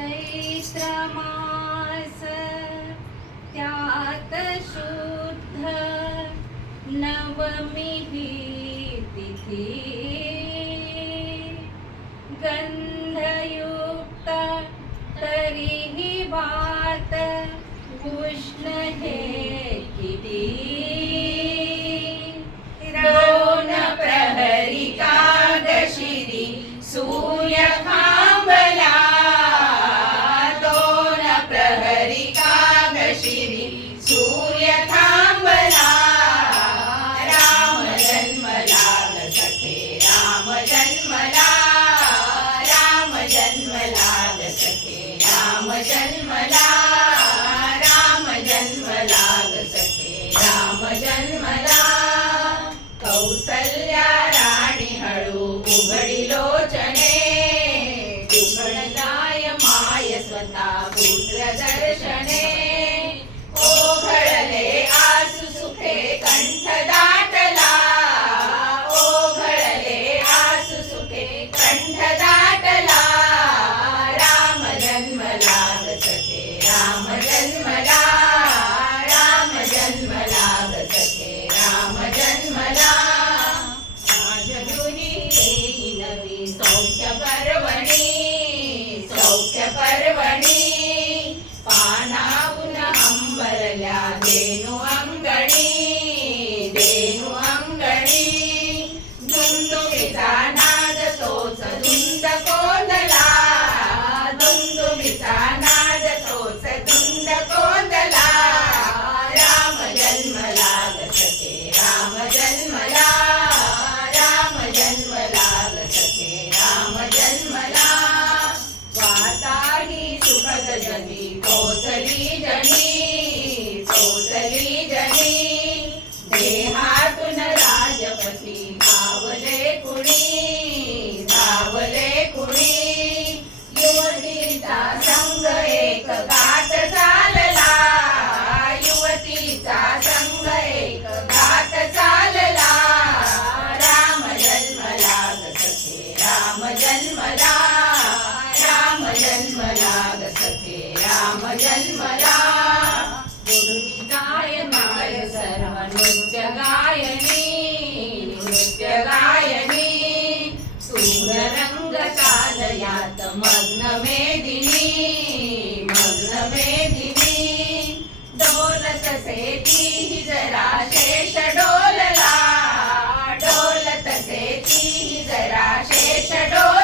चैत्र मास त्यात शुद्ध नवमी ही तिथी गंधयुक्त तरीही बात उष्ण हे किती दोन प्रहरी कागशिरी सूर्य खांबला दोन प्रहरी कागशिरी सूर्य थांबला राम जन्मला सखे राम जन्मला राम जन्मला सखे राम जन्मला राम जन्मला सखे राम जन्मला कौसल्या राणी हळू उघडी लोचने उघडलाय माय स्वतः पुत्र दर्शने ओघळले आसु सुखे कंठ दाटला ओघळले आसु सुखे कंठ दाटला राम जन्मला सखे राम जन्मला राम जन्मला सखे राम जन्मला माझ्या नवी सौख्य पर्वणी पानावून अंबरल्या देणू अंगणी दुंदुबीचा नाद तोच धुंद कोंदला दुंदुबीचा नाद तोच धुंद कोंदला राम जन्मला सखे राम जन्मला राम जन्मला सखे राम जन्मला वाताही सुखद जनी पोचली जनी देहातून राजपती धावले कुणी युवतीचा संग एक घाट चालला युवतीचा संग एक घाट चालला राम जन्मला सखे राम जन्मला राम जन्मला सखे राम जन्मला गुरुवी गायनाय सर्व नृत्य गायनी सुररंग चालयात मग्न मेदिनी डोलत सेती जरा शेष डोलला डोलत सेती जरा शेष डोलला